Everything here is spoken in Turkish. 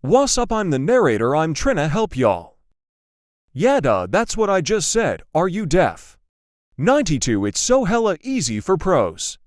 What's up, I'm the narrator, I'm tryna help y'all. Yeah duh, that's what I just said, are you deaf? 92 It's so hella easy for pros.